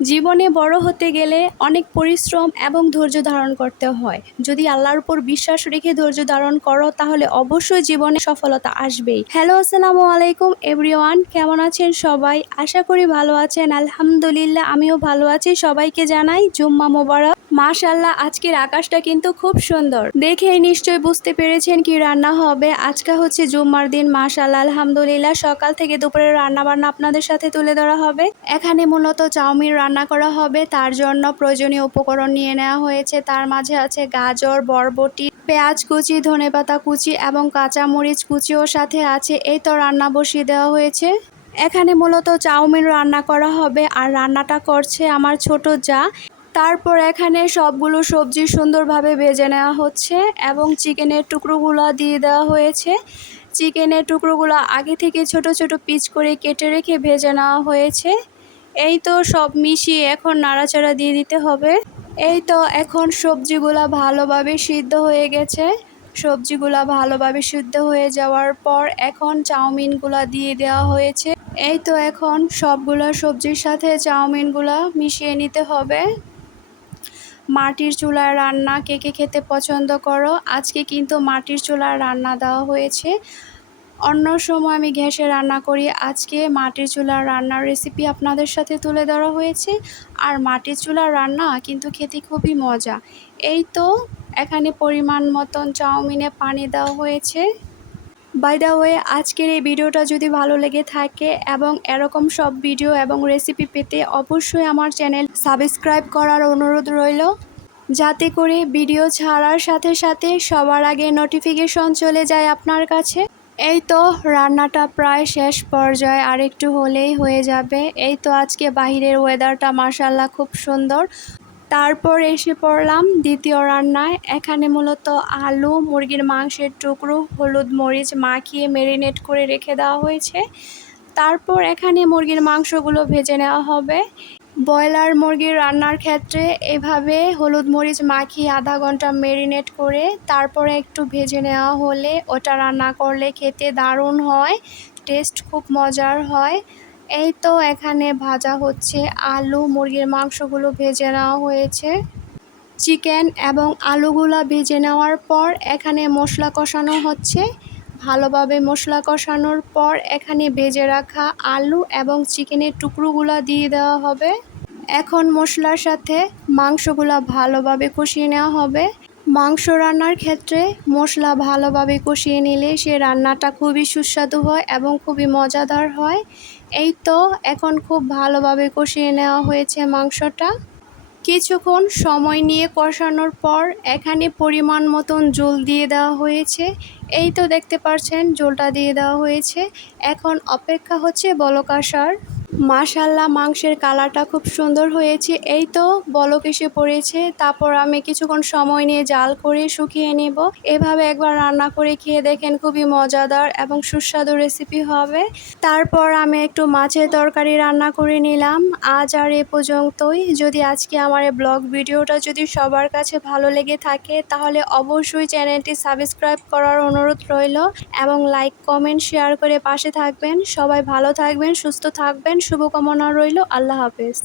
জীবনে বড় হতে গেলে অনেক পরিশ্রম এবং ধৈর্য ধারণ করতে হয়। যদি আল্লাহর উপর বিশ্বাস রেখে ধৈর্য ধারণ করো, তাহলে অবশ্যই জীবনে সফলতা আসবেই। হ্যালো, আসসালামু আলাইকুম, এভরিওয়ান। কেমন আছেন সবাই? আশা করি ভালো আছেন। আলহামদুলিল্লাহ, আমিও ভালো আছি। সবাইকে জানাই জুম্মা মোবারক। মাশাল্লাহ আজকের আকাশটা কিন্তু খুব সুন্দর। দেখেই নিশ্চয়ই বুঝতে পেরেছেন কি রান্না হবে। আজকে হচ্ছে জুম্মার দিন মাশাল্লাহ আলহামদুলিল্লাহ। সকাল থেকে দুপুরের রান্না বান্না আপনাদের সাথে তুলে ধরা হবে। এখানে মূলত চাউমিন রান্না করা হবে। তার জন্য প্রয়োজনীয় উপকরণ নিয়ে নেওয়া হয়েছে। তার মাঝে আছে গাজর, বরবটি, পেঁয়াজ কুচি, ধনেপাতা কুচি এবং কাঁচামরিচ কুচিও সাথে আছে। এই তো রান্না বসিয়ে দেওয়া হয়েছে। এখানে মূলত চাউমিন রান্না করা হবে। আর রান্নাটা করছে আমার ছোট যা। তারপর এখানে সবগুলো সবজি সুন্দরভাবে ভেজে নেওয়া হচ্ছে এবং চিকেনের টুকরোগুলো দিয়ে দেওয়া হয়েছে। চিকেনের টুকরোগুলো আগে থেকে ছোট ছোট পিচ করে কেটে রেখে ভেজে নেওয়া হয়েছে। এই তো সব মিশিয়ে এখন নাড়াচাড়া দিয়ে দিতে হবে। এই তো এখন সবজিগুলা ভালোভাবে সিদ্ধ হয়ে গেছে। সবজিগুলা ভালোভাবে সিদ্ধ হয়ে যাওয়ার পর এখন চাউমিনগুলা দিয়ে দেওয়া হয়েছে। এই তো এখন সবগুলো সবজির সাথে চাউমিনগুলা মিশিয়ে নিতে হবে। মাটির চুলার রান্না কে কে খেতে পছন্দ করো? আজকে কিন্তু মাটির চুলার রান্না দেওয়া হয়েছে। অন্য সময় আমি গ্যাসে রান্না করি। আজকে মাটির চুলার রান্নার রেসিপি আপনাদের সাথে তুলে ধরা হয়েছে। আর মাটির চুলার রান্না কিন্তু খেতে খুবই মজা। এই তো, এখানে পরিমাণ মতন চাউমিনে পানি দেওয়া হয়েছে। বাই দ্য ওয়ে আজকের এই ভিডিওটা যদি ভালো লেগে থাকে এবং এরকম সব ভিডিও এবং রেসিপি পেতে অবশ্যই আমার চ্যানেল সাবস্ক্রাইব করার অনুরোধ রইল। যাতে করে ভিডিও ছাড়ার সাথে সাথে সবার আগে নোটিফিকেশন চলে যায় আপনার কাছে। এই তো রান্নাটা প্রায় শেষ পর্যায়ে আর একটু হলেই হয়ে যাবে। এই তো আজকে বাহিরের ওয়েদারটা মাসাল্লাহ খুব সুন্দর। তারপর এসে পড়লাম দ্বিতীয় রান্নায়। এখানে মূলত আলু, মুরগির মাংসের টুকরো, হলুদ মরিচ মাখিয়ে ম্যারিনেট করে রেখে দেওয়া হয়েছে। তারপর এখানে মুরগির মাংসগুলো ভেজে নেওয়া হবে। ব্রয়লার মুরগির রান্নার ক্ষেত্রে এভাবে হলুদ মরিচ মাখিয়ে আধা ঘণ্টা ম্যারিনেট করে তারপরে একটু ভেজে নেওয়া হলে ওটা রান্না করলে খেতে দারুণ হয় টেস্ট খুব মজার হয়। এই তো এখানে ভাজা হচ্ছে আলু, মুরগির মাংসগুলো ভেজে নেওয়া হয়েছে। চিকেন এবং আলুগুলা ভেজে নেওয়ার পর এখানে মশলা কষানো হচ্ছে। ভালোভাবে মশলা কষানোর পর এখানে ভেজে রাখা আলু এবং চিকেনের টুকরোগুলো দিয়ে দেওয়া হবে। এখন মশলার সাথে মাংসগুলো ভালোভাবে কষিয়ে নেওয়া হবে। মাংস রান্নার ক্ষেত্রে মশলা ভালোভাবে কষিয়ে নিলে সে রান্নাটা খুবই সুস্বাদু হয় এবং খুবই মজাদার হয়। এই তো এখন খুব ভালোভাবে কষিয়ে নেওয়া হয়েছে মাংসটা। কিছুক্ষণ সময় নিয়ে কষানোর পর এখানে পরিমাণ মতন জল দিয়ে দেওয়া হয়েছে। এই তো দেখতে পাচ্ছেন জলটা দিয়ে দেওয়া হয়েছে। এখন অপেক্ষা হচ্ছে বলক আসার। মাশাল্লাহ মাংসের কালারটা খুব সুন্দর হয়েছে। এই তো বলক এসে পড়েছে, তারপর আমি কিছুক্ষণ সময় নিয়ে জাল করে শুকিয়ে নেব। এভাবে একবার রান্না করে খেয়ে দেখেন খুবই মজাদার এবং সুস্বাদু রেসিপি হবে। তারপর আমি একটু মাছের তরকারি রান্না করে নিলাম। আজ আর এ পর্যন্তই। যদি আজকে আমার এই ব্লগ ভিডিওটা যদি সবার কাছে ভালো লেগে থাকে, তাহলে অবশ্যই চ্যানেলটি সাবস্ক্রাইব করার অনুরোধ রইল এবং লাইক, কমেন্ট, শেয়ার করে পাশে থাকবেন। সবাই ভালো থাকবেন, সুস্থ থাকবেন শুভকামনা রইল। আল্লাহ হাফেজ।